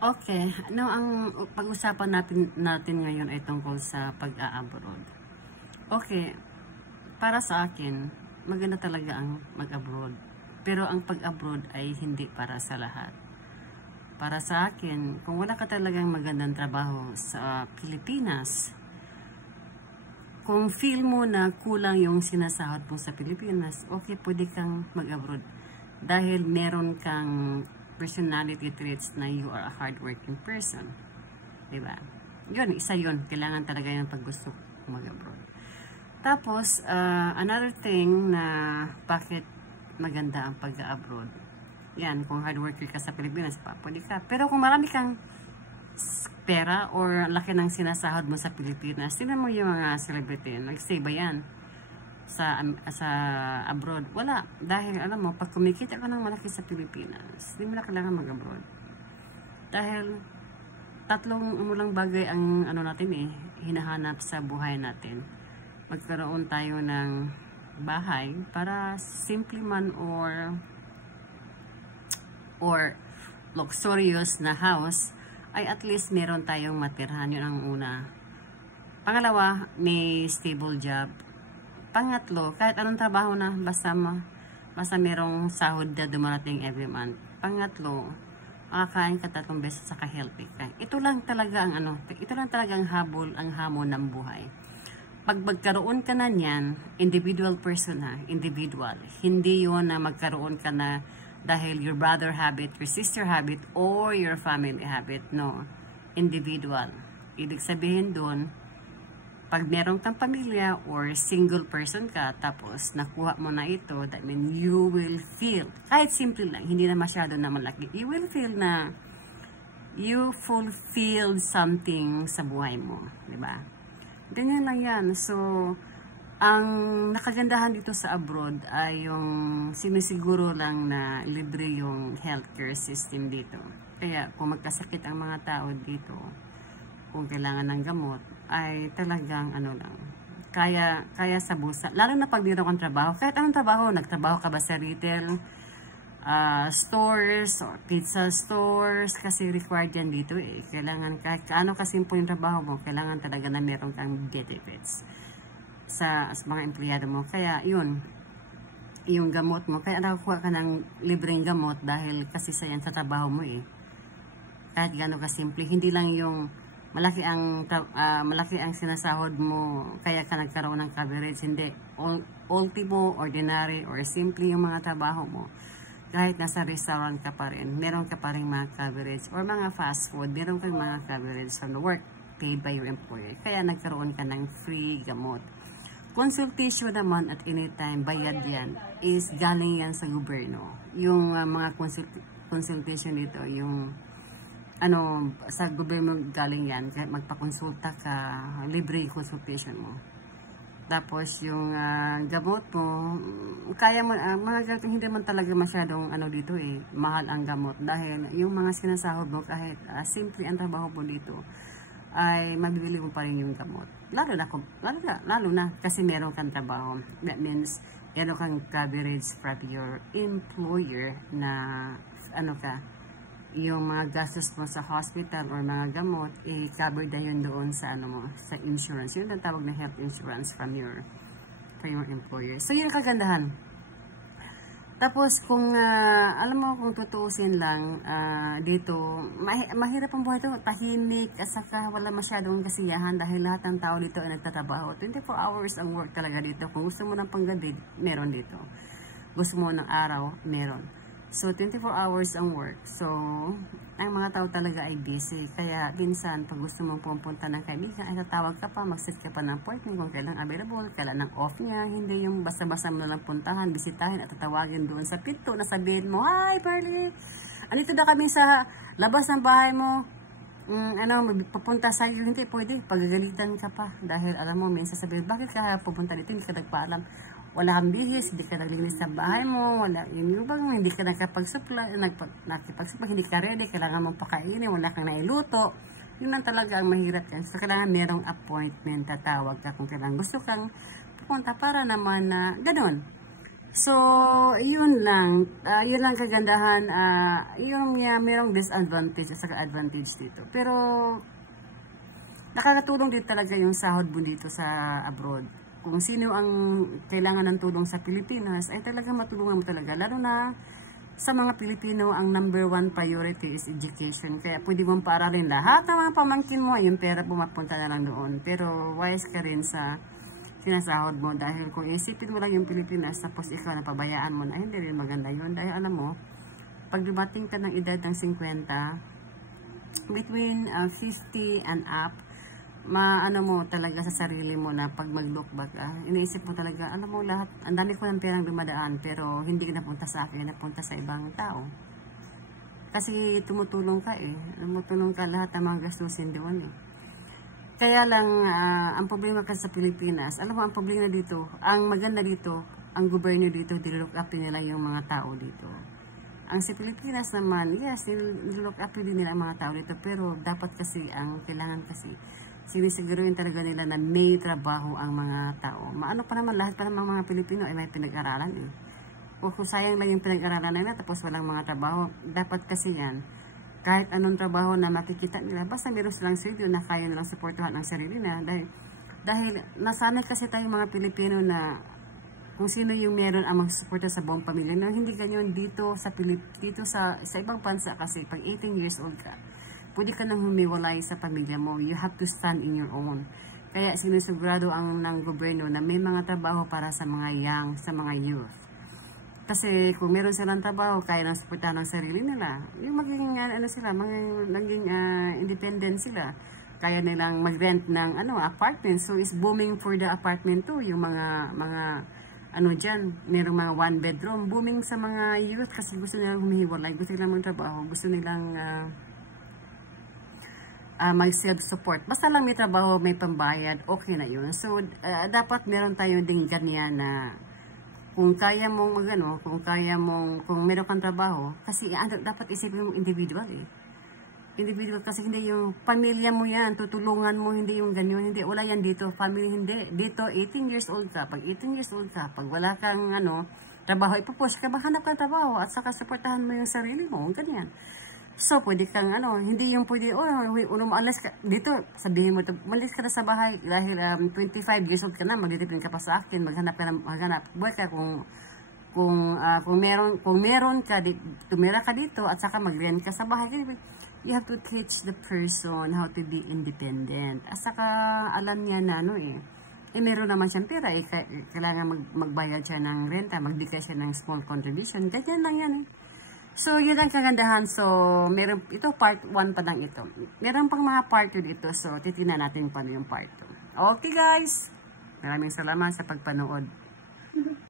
Okay, ano ang pag-usapan natin ngayon ay tungkol sa pag-a-abroad. Okay, para sa akin, maganda talaga ang mag-abroad. Pero ang pag-abroad ay hindi para sa lahat. Para sa akin, kung wala ka talagang magandang trabaho sa Pilipinas, kung feel mo na kulang yung sinasahod mo sa Pilipinas, okay, pwede kang mag-abroad. Dahil meron kang personality traits na you are a hardworking person. Diba? Yun, isa yun. Kailangan talaga yung pag gusto mag-abroad. Tapos, another thing na bakit maganda ang pag-abroad. Yan, kung hardworker ka sa Pilipinas, pwede ka. Pero kung marami kang pera or laki ng sinasahod mo sa Pilipinas, tingnan mo yung mga celebrity, nag-stay ba yan sa abroad? Wala. Dahil alam mo, pag kumikita ka ng malaki sa Pilipinas, hindi mo na kailangan mag-abroad. Dahil tatlong umulang bagay ang natin hinahanap sa buhay natin. Magkaroon tayo ng bahay para simple man or luxurious na house, ay at least meron tayong matirhan. Yun ang una. Pangalawa, may stable job. Pangatlo, kahit anong trabaho na, basta merong sahod na dumarating every month. Pangatlo, makakain ka 3 beses saka healthy ka. Ito lang talaga ang habol, ang hamon ng buhay. Pag magkaroon ka na niyan, individual person na, individual. Hindi yun na magkaroon ka na dahil your brother habit, your sister habit, or your family habit. No. Individual. Ibig sabihin doon, pag meron kang pamilya or single person ka, tapos nakuha mo na ito, that means you will feel, kahit simple lang, hindi na masyado na malaki, you will feel na you fulfilled something sa buhay mo. Diba? Ganyan lang yan. So, ang nakagandahan dito sa abroad ay yung sinisiguro lang na libre yung healthcare system dito. Kaya kung magkasakit ang mga tao dito, kung kailangan ng gamot, ay talagang kaya sa busa. Lalo na pag meron kang trabaho, kahit anong trabaho, nagtrabaho ka ba sa retail stores or pizza stores, kasi required yan dito Kailangan, kahit kaano kasimple yung trabaho mo, kailangan talaga na meron kang benefits sa mga empleyado mo. Kaya yun, yung gamot mo, kaya nakakuha ka ng libreng gamot dahil kasi sa yan sa trabaho mo kahit gaano kasimple, hindi lang yung malaki ang sinasahod mo kaya ka nagkaroon ng coverage. Hindi, ultimo, ordinary or simple yung mga trabaho mo, kahit nasa restaurant ka pa rin, meron ka pa rin mga coverage, or mga fast food, meron kang mga coverage from the work paid by your employer, kaya nagkaroon ka ng free gamot. Consultation naman at anytime, bayad yan, is galing yan sa gobyerno. Yung mga consultation dito, yung sa gobyerno galing yan, kahit magpakonsulta ka, libre yung consultation mo. Tapos yung gamot mo, kaya mo, mga gamot hindi man talaga masyadong dito mahal ang gamot, dahil yung mga sinasahod mo, kahit simple ang trabaho mo dito, ay mabibili mo pa rin yung gamot. Lalo na kasi meron kang trabaho. That means meron kang coverage from your employer na yung mga gastos mo sa hospital or mga gamot, i-cover na yun doon sa sa insurance. Yun ang tawag na health insurance from your employer. So yun ang kagandahan. Tapos kung alam mo, kung tutuusin lang dito, mahirap ang buhay ito, tahimik, asaka wala masyadong kasiyahan dahil lahat ng tao dito ay nagtatrabaho. 24 hours ang work talaga dito. Kung gusto mo ng panggabi, meron dito. Gusto mo ng araw, meron. So 24 hours ang work. So ang mga tao talaga ay busy. Kaya minsan pag gusto mong pumunta ng kaibigan, ay tatawag ka pa, mag-set ka pa ng appointment kung kailan available, kailan ang off niya. Hindi yung basta-basta mo lang puntahan, bisitahin at tatawagin doon sa pinto na sabihin mo, "Hi Pearly, andito na kami sa labas ng bahay mo. Pupunta sa iyo." Hindi pwede, pagagalitan ka pa. Dahil alam mo, minsan sabihin, "Bakit ka pupunta dito, hindi ka nagpaalam?" Wala kang bihis, hindi ka naglinis sa bahay mo, yung bang hindi ka nakipagsupply, hindi ka ready, kailangan mong pakainin, wala kang nailuto. Yun lang talaga ang mahirap yan. So, kailangan merong appointment, tatawag ka kung kailangan gusto kang pupunta para naman na ganun. So, yun lang. Yun lang kagandahan. Yung merong disadvantage at advantage dito. Pero, nakakatulong din talaga yung sahod mo dito sa abroad. Kung sino ang kailangan ng tulong sa Pilipinas, ay talaga matulungan mo talaga. Lalo na sa mga Pilipino, ang number one priority is education. Kaya pwede mong paaralin lahat ng mga pamangkin mo, yung pera pumapunta na lang doon. Pero wise ka rin sa sinasahod mo. Dahil kung isipin mo lang yung Pilipinas, tapos ikaw napabayaan mo na, hindi rin maganda yun. Dahil alam mo, pag dumating ka ng edad ng 50, between 50 and up, maano mo talaga sa sarili mo na pag mag-look back, iniisip mo talaga, alam mo lahat, ang dami ko ng perang dumadaan, pero hindi napunta sa akin, napunta sa ibang tao. Kasi tumutulong ka tumutulong ka lahat ng mga gastusin doon Kaya lang, ang problema kasi sa Pilipinas, alam mo, ang problema dito, ang maganda dito, ang gobyerno dito, nilook up nila yung mga tao dito. Ang sa Pilipinas naman, yes, nilook up din nila ang mga tao dito, pero dapat kasi, ang kailangan kasi, sinisiguruhin talaga nila na may trabaho ang mga tao. Maano pa naman, lahat pa naman mga Pilipino ay may pinag-aralan O kung sayang lang yung pinag-aralan nila tapos walang mga trabaho, dapat kasi yan, kahit anong trabaho na makikita nila, basta meron silang sweldo na kaya nilang suportuhan ang sarili na. Dahil nasanay kasi tayong mga Pilipino na kung sino yung meron ang magsusuporta sa buong pamilya. No, hindi ganyan dito sa ibang bansa kasi pag 18 years old ka, pwede ka nang humiwalay sa pamilya mo. You have to stand in your own. Kaya sinusigurado ang ng gobyerno na may mga trabaho para sa mga young, sa mga youth. Kasi kung meron silang trabaho, kaya nang suportahan ng sarili nila. Yung magiging maging independent sila. Kaya nilang mag-rent ng apartment. So it's booming for the apartment too. Yung mga dyan, merong mga one bedroom. Booming sa mga youth kasi gusto nilang humihiwalay. Gusto nilang magtrabaho. Gusto nilang mag-self-support. Basta lang may trabaho, may pambayad, okay na yun. So, dapat meron tayo ding ganyan na kung kaya mong kung meron kang trabaho, kasi dapat isipin mo individual Individual kasi hindi yung pamilya mo yan, tutulungan mo, hindi yung ganyan, hindi, wala yan dito, family hindi. Dito, 18 years old ka, pag 18 years old ka, pag wala kang trabaho, ipupush ka, maghanap kang trabaho at saka supportahan mo yung sarili mo, ganyan. So, pwede kang, hindi yung pwede, umalis ka, dito, sabihin mo, umalis ka na sa bahay, dahil 25 years old ka na, magdidepend ka pa sa akin, maghanap buhay ka kung meron ka, tumira ka dito, at saka mag-rent ka sa bahay, you have to teach the person how to be independent. At saka, alam niya na, meron naman siyang pera, kailangan magbayad siya ng renta, magbigay siya ng small contribution, ganyan lang yan So, yun ang kagandahan. So, ito part 1 pa lang ito. Meron pang mga part 2 dito. So, titignan natin paano yung part 2. Okay guys! Maraming salamat sa pagpanood.